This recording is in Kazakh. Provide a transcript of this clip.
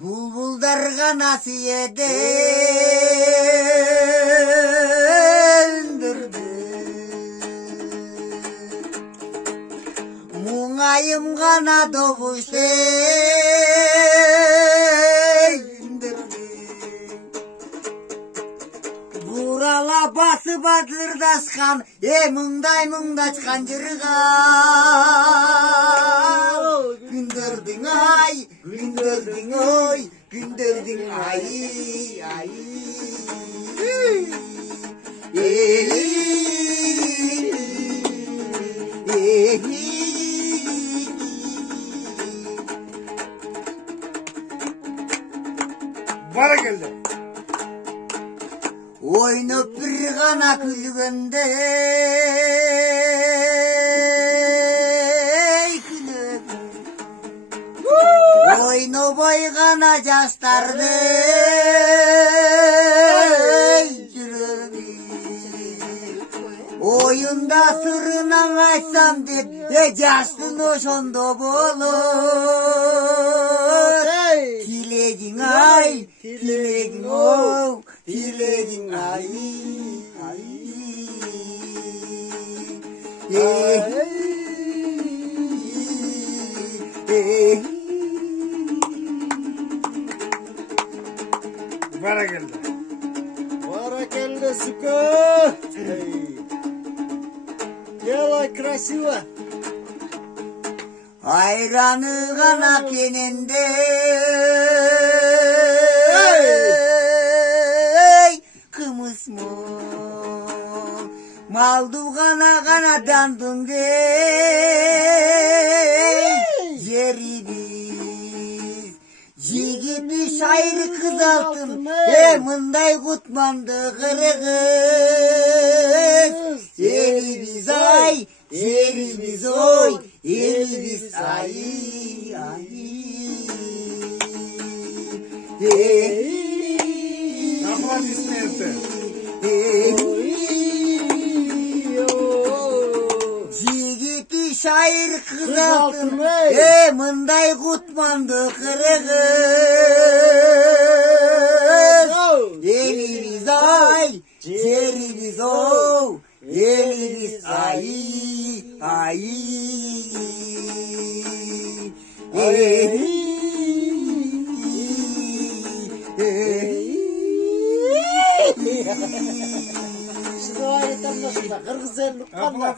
Bulbullarga nasiyede muңайым ғана добуште бурала басып адырдашқан мұңдачқан жырға күндердің ай күндердің ой күндердің ай Bana geldi. Oynup bir gana külgende oynup oygana jastарды oyunda sırrından açsam деп жаштын ошондо болот тилегиң ай тилегиң оу тилегиң ай Баракелде, сука! Делай красиво! Айраны ғана кененде кымыз мол малду ғана дандыңде жерибиз жигиби шайры кыз алтын мындай кутманды кыргыз жерибиз ай жерибиз ой elvis ay jigiti şair kız altın mınday kutmandı kırgız elvis ay жерибиz oy elvis ay ay Что это? Кыргыз элин укканда.